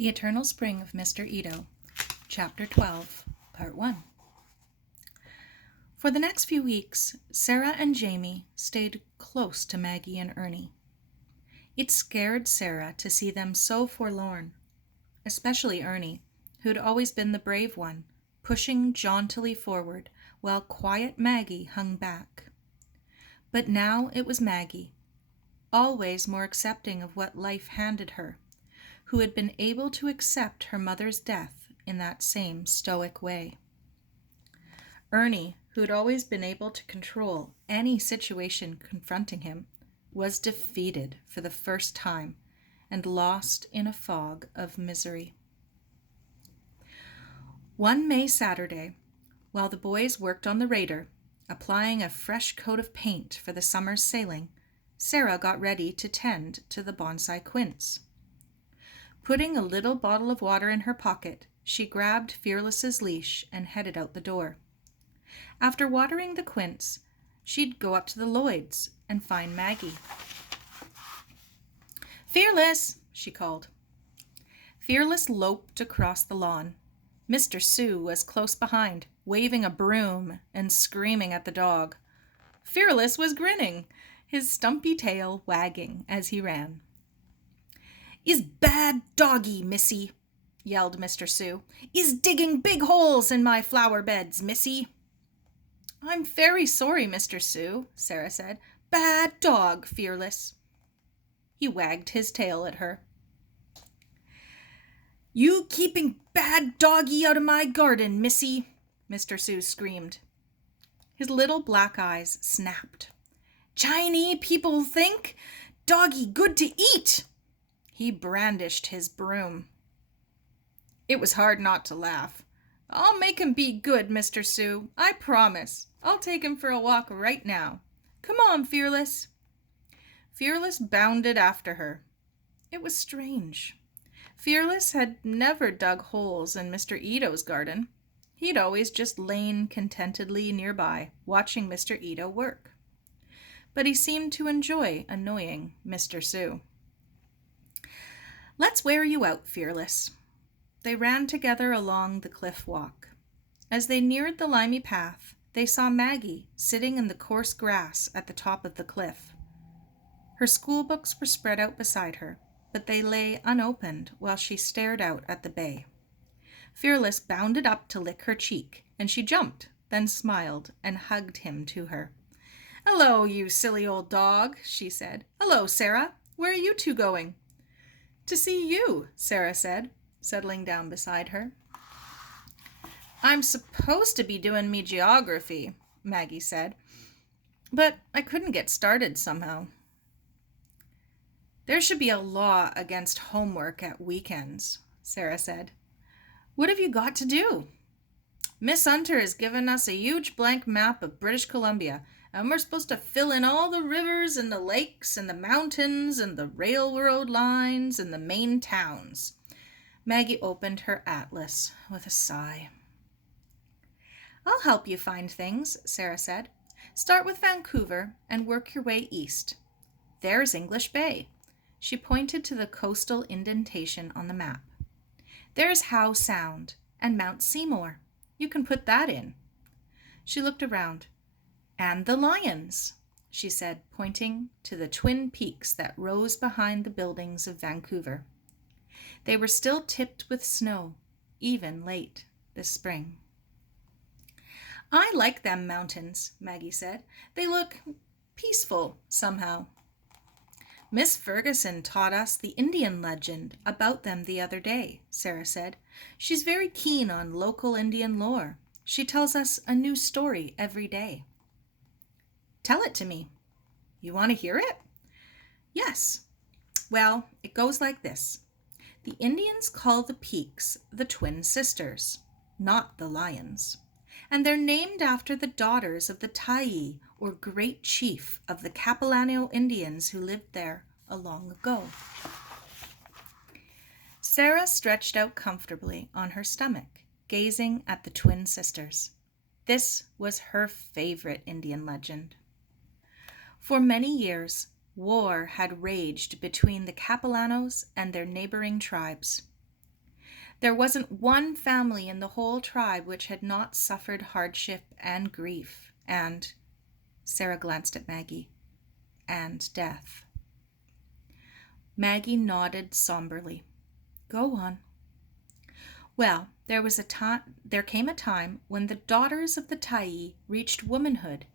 The Eternal Spring of Mr. Ito, Chapter 12, Part 1. For the next few weeks, Sara and Jamie stayed close to Maggie and Ernie. It scared Sara to see them so forlorn, especially Ernie, who'd always been the brave one, pushing jauntily forward while quiet Maggie hung back. But now it was Maggie, always more accepting of what life handed her, who had been able to accept her mother's death in that same stoic way. Ernie, who had always been able to control any situation confronting him, was defeated for the first time and lost in a fog of misery. One May Saturday, while the boys worked on the Raider, applying a fresh coat of paint for the summer's sailing, Sara got ready to tend to the bonsai quince. Putting a little bottle of water in her pocket, she grabbed Fearless's leash and headed out the door. After watering the quince, she'd go up to the Lloyds and find Maggie. "Fearless!" she called. Fearless loped across the lawn. Mr. Sue was close behind, waving a broom and screaming at the dog. Fearless was grinning, his stumpy tail wagging as he ran. "Is bad doggy, missy," yelled Mr. Sue. "Is digging big holes in my flower beds, missy." "I'm very sorry, Mr. Sue," Sara said. "Bad dog, Fearless." He wagged his tail at her. "You keeping bad doggy out of my garden, missy," Mr. Sue screamed. His little black eyes snapped. "Chinese people think doggy good to eat." He brandished his broom. It was hard not to laugh. "I'll make him be good, Mr. Sue. I promise. I'll take him for a walk right now. Come on, Fearless." Fearless bounded after her. It was strange. Fearless had never dug holes in Mr. Ito's garden. He'd always just lain contentedly nearby, watching Mr. Ito work. But he seemed to enjoy annoying Mr. Sue. "Let's wear you out, Fearless." They ran together along the cliff walk. As they neared the limey path, they saw Maggie sitting in the coarse grass at the top of the cliff. Her schoolbooks were spread out beside her, but they lay unopened while she stared out at the bay. Fearless bounded up to lick her cheek, and she jumped, then smiled and hugged him to her. "Hello, you silly old dog," she said. "Hello, Sara. Where are you two going?" "To see you," Sara said, settling down beside her. "I'm supposed to be doing me geography," Maggie said, "but I couldn't get started somehow." "There should be a law against homework at weekends," Sara said. "What have you got to do?" "Miss Hunter has given us a huge blank map of British Columbia, and we're supposed to fill in all the rivers and the lakes and the mountains and the railroad lines and the main towns." Maggie opened her atlas with a sigh. "I'll help you find things," Sara said. "Start with Vancouver and work your way east. There's English Bay." She pointed to the coastal indentation on the map. "There's Howe Sound and Mount Seymour. You can put that in." She looked around. "And the lions," she said, pointing to the twin peaks that rose behind the buildings of Vancouver. They were still tipped with snow, even late this spring. "I like them mountains," Maggie said. "They look peaceful somehow." "Miss Ferguson taught us the Indian legend about them the other day," Sara said. "She's very keen on local Indian lore. She tells us a new story every day." "Tell it to me." "You want to hear it?" "Yes. Well, it goes like this. The Indians call the peaks the Twin Sisters, not the lions. And they're named after the daughters of the Tyee, or great chief of the Capilano Indians who lived there a long ago." Sara stretched out comfortably on her stomach, gazing at the Twin Sisters. This was her favorite Indian legend. For many years, war had raged between the Capilanos and their neighboring tribes. There wasn't one family in the whole tribe which had not suffered hardship and grief and, Sara glanced at Maggie, and death. Maggie nodded somberly. Go on. Well, there came a time when the daughters of the Tyee reached womanhood,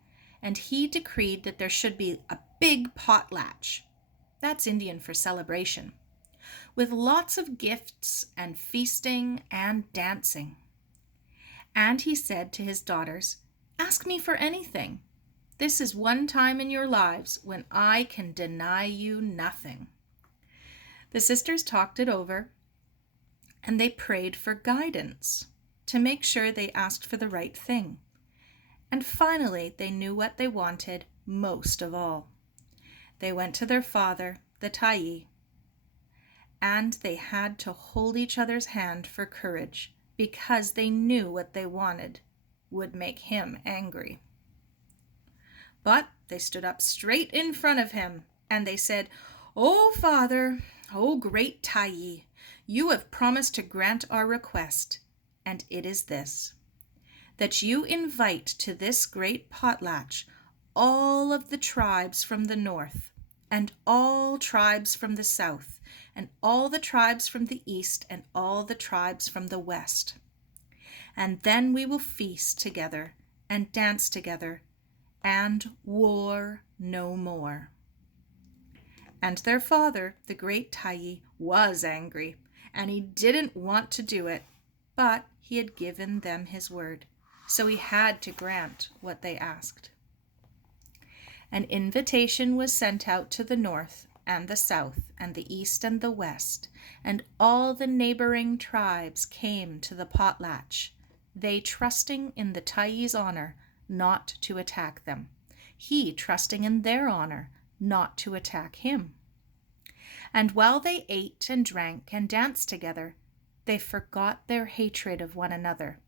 and he decreed that there should be a big potlatch. That's Indian for celebration, with lots of gifts and feasting and dancing. And he said to his daughters, ask me for anything. This is one time in your lives when I can deny you nothing. The sisters talked it over, and they prayed for guidance to make sure they asked for the right thing. And finally, they knew what they wanted most of all. They went to their father, the Tyee, and they had to hold each other's hand for courage because they knew what they wanted would make him angry. But they stood up straight in front of him, and they said, "Oh, Father, oh, great Tyee, you have promised to grant our request, and it is this, that you invite to this great potlatch all of the tribes from the north, and all tribes from the south, and all the tribes from the east, and all the tribes from the west. And then we will feast together and dance together, and war no more." And their father, the great Tyee, was angry, and he didn't want to do it, but he had given them his word, so he had to grant what they asked. An invitation was sent out to the north and the south and the east and the west, and all the neighboring tribes came to the potlatch, they trusting in the Tyee's honor not to attack them, he trusting in their honor not to attack him. And while they ate and drank and danced together, they forgot their hatred of one another,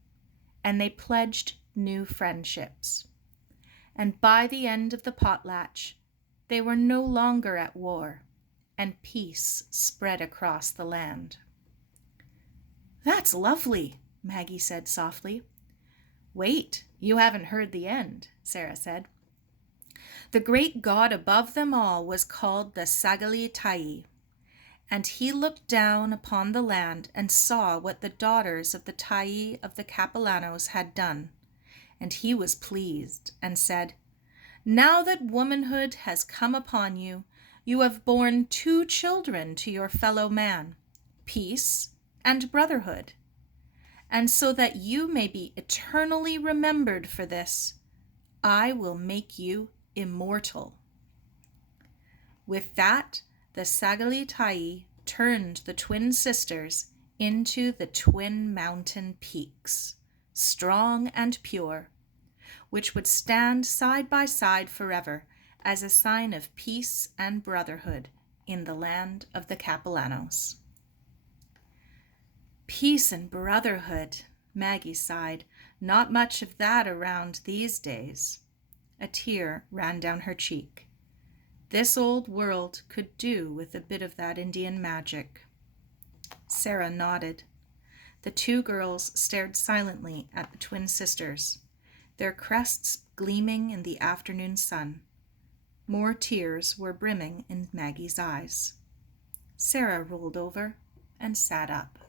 and they pledged new friendships. And by the end of the potlatch, they were no longer at war, and peace spread across the land. "That's lovely," Maggie said softly. "Wait, you haven't heard the end," Sara said. The great god above them all was called the Sagalee Tyee, and he looked down upon the land and saw what the daughters of the Tyee of the Capellanos had done, and he was pleased and said, "Now that womanhood has come upon you, you have borne 2 children to your fellow man, peace and brotherhood. And so that you may be eternally remembered for this, I will make you immortal." With that, the Sagalee Tyee turned the twin sisters into the twin mountain peaks, strong and pure, which would stand side by side forever as a sign of peace and brotherhood in the land of the Capellanos. Peace and brotherhood, Maggie sighed. Not much of that around these days. A tear ran down her cheek. This old world could do with a bit of that Indian magic. Sara nodded. The 2 girls stared silently at the twin sisters, their crests gleaming in the afternoon sun. More tears were brimming in Maggie's eyes. Sara rolled over and sat up.